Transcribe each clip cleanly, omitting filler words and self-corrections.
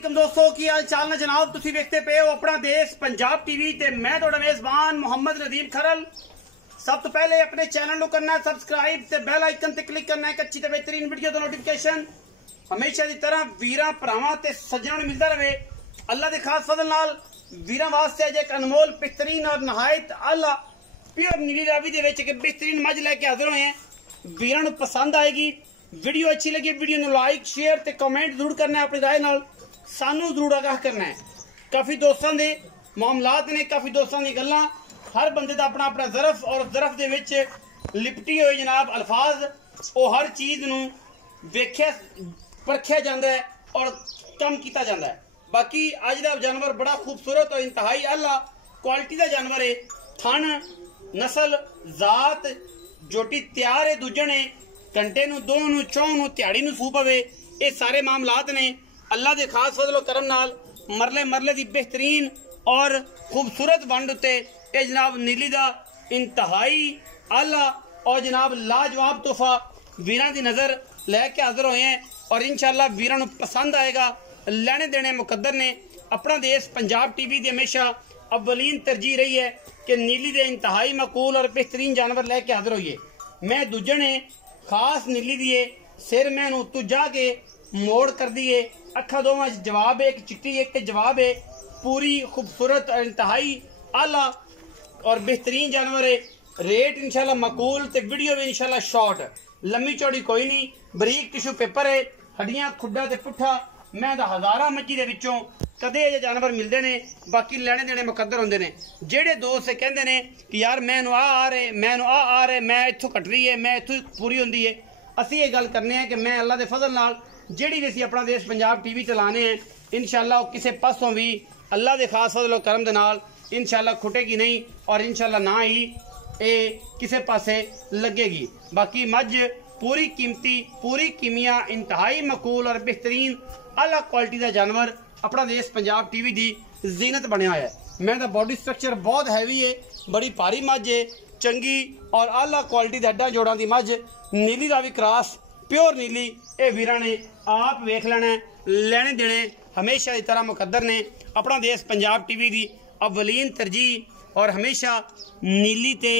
वालेकुम दोस्तों की हाल चाल ने जनाब तुसी देखते पे हो अपना देश पंजाब टीवी ते मैं थोड़ा मेजबान मोहम्मद नदीम खरल। सब तो पहले अपने चैनल को करना है सब्सक्राइब ते बेल आइकन ते क्लिक करना है अच्छी ते बेहतरीन वीडियो का नोटिफिकेशन हमेशा की तरह वीरां भरावां ते सज्जनां नूं मिलता रहे। अल्लाह के खास फजल नाल वीरां वास्ते अज एक अनमोल बेहतरीन और नहायत आला प्योर नीली रावी दे विच एक बेहतरीन मज लैके हाजिर होए हैं। वीरां नूं पसंद आएगी, वीडियो अच्छी लगी वीडियो नूं लाइक शेयर ते कमेंट जरूर करना है, अपनी राय नाल सानू जरूर आगाह करना है। काफ़ी दोस्तों के मामलात ने, काफ़ी दोस्तों की गल्लां, हर बंदे का अपना अपना ज़रफ और ज़रफ दे विच लिपटी हुई जनाब अल्फाज वो हर चीज़ नूं वेख्या परखिया जाता है और कम किया जाता है। बाकी अज का जानवर बड़ा खूबसूरत और इंतहाई आला क्वालिटी का जानवर है। थन नस्ल जात जोटी तैयार है, दूजे ने घंटे नूं दो नूं चौं नूं दिहाड़ी नूं सूह पवे, ये सारे मामलात ने अल्लाह के खास फजलो करम नाल मरले मरले की बेहतरीन और खूबसूरत वंड उत्ते ये जनाब नीली का इंतहाई आला और जनाब लाजवाब तोहफा वीरां की नज़र लैके हाजिर होए हैं और इंशाअल्लाह वीरां नूं पसंद आएगा। लेने देने मुकद्दर ने अपना देश पंजाब टीवी की हमेशा अव्वलीन तरजीह रही है कि नीली के इंतहाई मकूल और बेहतरीन जानवर लैके हाजिर होइए। मैं दूजे ने खास नीली दिए सिर मैं तू जाके मोड़ कर दिए, अखा दोवां जवाब है, एक चिट्टी एक जवाब है, पूरी खूबसूरत और इंतहाई आला और बेहतरीन जानवर है। रेट इंशाल्लाह मकूल ते वीडियो भी इंशाल्लाह शॉर्ट, लम्मी चौड़ी कोई नहीं, बरीक टिशू पेपर है, हड्डियां खुड्डा ते पुट्ठा। मैं तो हज़ारां मच्छी दे विचों कदे ये जानवर मिलते हैं, बाकी लेने देने मुकद्दर होंगे ने। जेडे दोस्त कहते हैं कि यार मैनू आ रहे मैनू आ रहे मैं इत्थों कट रही है मैं इत्थों पूरी होंगी है, असी ये गल करने हैं कि मैं अल्लाह के फजल नाल जेड़ी भी असी अपना देश पंजाब टीवी चलाने हैं इंशाअल्लाह किसी पासों भी अल्लाह के खास फजल करम दे नाल इंशाअल्लाह खुटेगी नहीं और इंशाअल्लाह ना ही ये किसी पासे लगेगी। बाकी मज पूरी कीमती पूरी कीमिया इंतहाई मकूल और बेहतरीन आला क्वालिटी का जानवर अपना देश पंजाब टीवी की जीनत बनया है। मैं तो बॉडी स्ट्रक्चर बहुत हैवी है, बड़ी भारी मज है, चंगी और आला क्वालिटी के हड्डा जोड़ा की मज नीली का भी क्रॉस प्योर नीली ये वीरां ने आप वेख लेना, लेने देने हमेशा की तरह मुकद्दर ने अपना देश पंजाब टीवी की अव्वलीन तरजीह और हमेशा नीली ते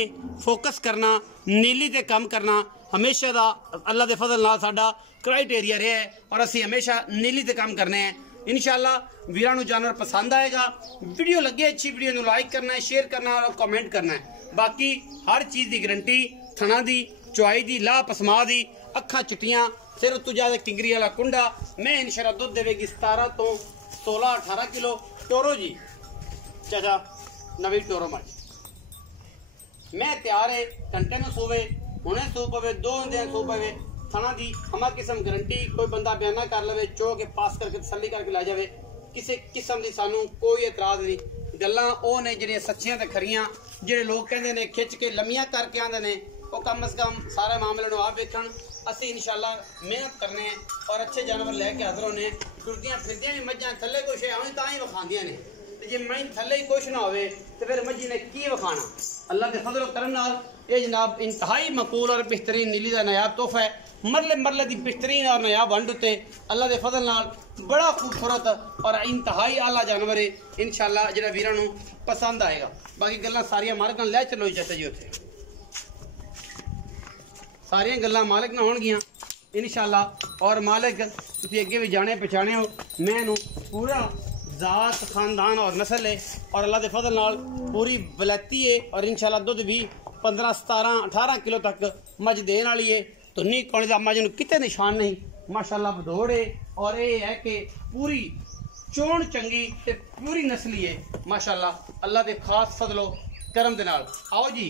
फोकस करना, नीली ते कम करना हमेशा का अल्लाह के फजल नाल साडा क्राइटेरिया रहा है और असी हमेशा नीली ते कम करने हैं। इंशाअल्लाह वीरां नूं जानवर पसंद आएगा, वीडियो लगे अच्छी वीडियो नूं लाइक करना है, शेयर करना और कमेंट करना है। बाकी हर चीज़ की गारंटी थना दी चुआई दी ला पसमा दी अखा चिट्टियां सिर उत्तों ज्यादा टिंगरी वाला कुंडा। मैं इंशाअल्लाह दुध देगी 17 तो 16-18 किलो। टोरो जी चाचा नवी टोरो मज मैं तैयार है, घंटे में सूवे हुणे सू पवे 2 दिन सू पवे, थना दी हमा किस्म गारंटी कोई बंदा बयाना कर लवे चो के पास करके तसल्ली करके ला जाए, किसी किस्म की सानू कोई एतराज नहीं। गल्लां ओह ने जिहड़ियां सच्चियां ते खरियां, जिहड़े लोग कहंदे ने खिच के लम्मियां करके आंदे ने वो कम अज कम सारे मामले नूं आप वेखण। असी इंशाअल्लाह मेहनत करने और अच्छे जानवर लैके हाजिर होने। टुरदियां फिरदियां भी मझां थल्ले कुछ आउं तां ही विखांदियां ने, जे मैं थल्ले ही कुछ ना होवे तो फिर मझी ने की विखाना। अल्लाह के फजल करम नाल ये जनाब इंतहाई मकूल और बेहतरीन नीली का नायाब तोहफा है। मरले मरले की बेहतरीन और नायाब वंड उत्ते अल्लाह के फजल नाल बड़ा खूबसूरत और इंतहाई आला जानवर है। इंशाअल्लाह जिहड़ा वीरां नूं पसंद आएगा। बाकी गल्लां सारियां मालक नाल लै चलो चाचा जी, उत्थे सारियां गल्लां मालिक ना होणगियां इंशाअल्लाह। और मालिक तुसीं अगे भी जाने पछाणे हो, मैं पूरा जात खानदान और नस्ल है और अल्लाह के फजल नाल पूरी वलैती है और इंशाअल्लाह दुध भी 15-17-18 किलो तक मज देने वाली है। धुन्नी कौड़ी का मज किते निशान नहीं, माशाअल्लाह बदौड़ है और ये है कि पूरी चोण चंगी ते पूरी नस्ली है माशाअल्लाह अल्लाह के खास फजलो करम दे नाल। आओ जी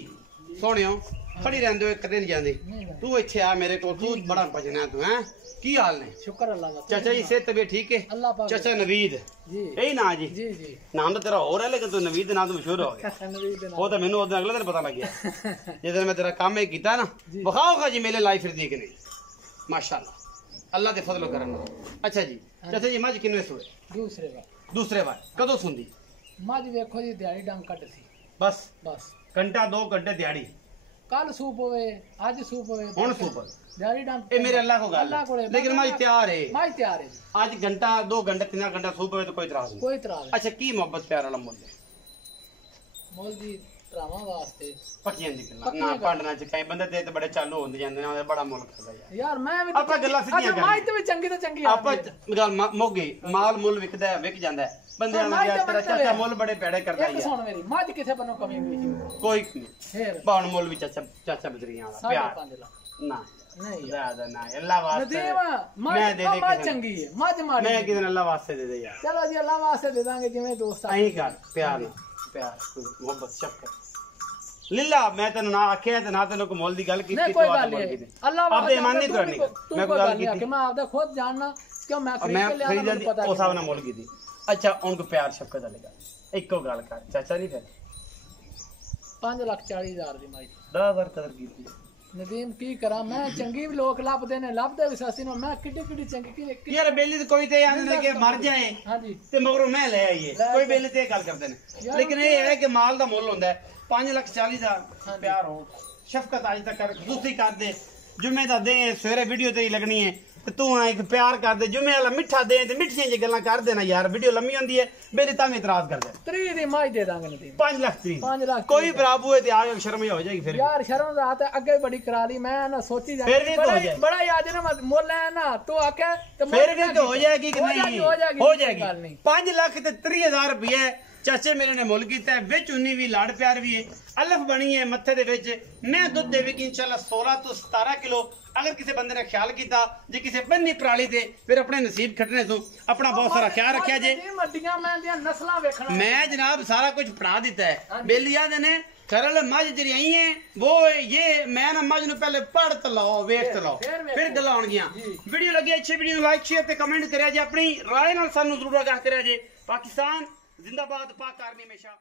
सोहणियो खड़ी रहंदे हो कदे नहीं जांदे, तू इत्थे आ मेरे को, तू बड़ा भजना तू हैं। की हाल ने? शुक्र अल्लाह का। चाचा जी सेहत तबीयत ठीक है? चाचा नवीद जी यही ना जी? जी जी नाम तो तेरा और है लेकिन तू नवीद नाम तो मशहूर हो गया। वो तो मैनू उस दिन अगले दिन पता लग गया जिस दिन मैं तेरा काम ही किया ना। बखाओगा जी मेले लाई फिर दी कि नहीं? माशाअल्लाह अल्लाह के फजलो करम। अच्छा जी चाचा जी मज किन्ने सूए? दूसरे बार कदों सुंदी मज? देखो जी दिहाड़ी डंग कट सी बस घंटा 2 घंटे दिहाड़ी कल सूप होवे आज सूप होवे हुण सूप दिहाड़ी डांट ए मेरे अल्लाह को गल अल्लाह कोले लेकिन मज तैयार है मज तैयार है आज घंटा 2 घंटे 3 घंटा सूप होवे तो कोई इतराज नहीं कोई इतराज अच्छा की मोहब्बत प्यार वाला मुल मोल जी भरावां वास्ते पक्कियां दी गल्लां ना पांडना च कई बंदे ते बड़े चालू होंदे जांदे ने बड़ा मुल करदा यार मैं भी ਆਪਾਂ ਗੱਲਾਂ ਸਿੱਧੀਆਂ अच्छा मज तो भी चंगी तो चंगी ਆਪਾਂ ਗੱਲ ਮੋਗੇ ਮਾਲ ਮੁੱਲ ਵਿਕਦਾ ਵਿਕ ਜਾਂਦਾ ਬੰਦਿਆਂ ਨੂੰ ਯਾਰ ਤੇਰਾ ਚਾਚਾ ਮੁੱਲ ਬੜੇ ਪੈੜੇ ਕਰਦਾ एक सुन मेरी मज किथे बनो कमी हुई ਕੋਈ ਨਹੀਂ फिर ਬਾਣ ਮੁੱਲ ਵੀ ਚਾਚਾ ਬਜਰੀਆਂ ਵਾਲਾ ਪਿਆਰ 5.5 लाख ਨਾ नहीं ज्यादा ना अल्लाह वास्ते नदीम मैं दे दे मज चंगी है मज माड़ी मैं किदन अल्लाह वास्ते दे दे यार चलो जी अल्लाह वास्ते दे दांगे जिवें दोस्त अहीं कर प्यार ना प्यार मोहब्बत शफकत लिल्ला मैं तेन ना आख्या ते ना तेन को मोल दी गल की नहीं कोई गल नहीं अल्लाह आपदे ईमान नहीं करनी मैं कोई गल की कि मैं आपदा खुद जानना क्यों मैं खरीद दी ओ साहब ने मोल की थी अच्छा उनको प्यार शफकत वाली गल एको गल कर चाचा नहीं फिर 5,40,000 दी माई 10,000 कदर की नदीम की करा मैं चंगी भी लोग लभदे ने लभदे भी सस्ती ने मैं किड्डी किड्डी चंगी की यार बेली तो कोई ते आंदे कि मर जाए हां जी ते मगरों मैं ले आईए कोई बेली ते गल करदे ने लेकिन ये है कि माल दा मुੱਲ ਹੁੰਦਾ है 5,40,000 प्यार हो शफकत आज तक कर दूसरी कर दे जुम्मे दा दे सवेरे वीडियो ते ही लगनी है ते तू एक प्यार कर दे जुम्मे वाला मिठा दे ते मिठियां जी गल्लां कर देना यार वीडियो लंबी होंदी है बेली तां इतराज कर दे 3 दी माई दे दांगे नदीम 5 लाख 5 लाख कोई बराबर हुए ते आगे शर्म ही हो जाएगी फिर यार शर्म दा आते अगे बड़ी करा ली मैं ना सोची जा फिर भी तो हो जाए बड़ा याद है ना मोल है ना तो आके तो फिर भी तो हो जाएगी कि नहीं हो जाएगी 5 लाख ते 30,000 रुपये चाचे मेरे ने मुल किया विच उन्नी भी लाड़ प्यार भी है अलफ बनी है मत्थे दे विच मैं दुध देवी इंशाल्लाह 16 तो 17 किलो अगर किसी बंदे ने ख्याल किया जे किसी बन्नी पराली दे फिर अपने नसीब खटने तो अपना बहुत सारा ख्याल रखा जे मैं जनाब सारा कुछ पढ़ा दिता है बेलिया ने खरल मझ जी आई है वो ये मैं ना मझ नु पहले पढ़ तो लाओ वेट तो लाओ फिर गल्लां होणगियां वीडियो लगी अच्छी वीडियो लाइक शेयर ते कमेंट करिया जे अपनी राय नाल सानू जरूर आगाह करिया जे पाकिस्तान जिंदाबाद पाक आर्मी हमेशा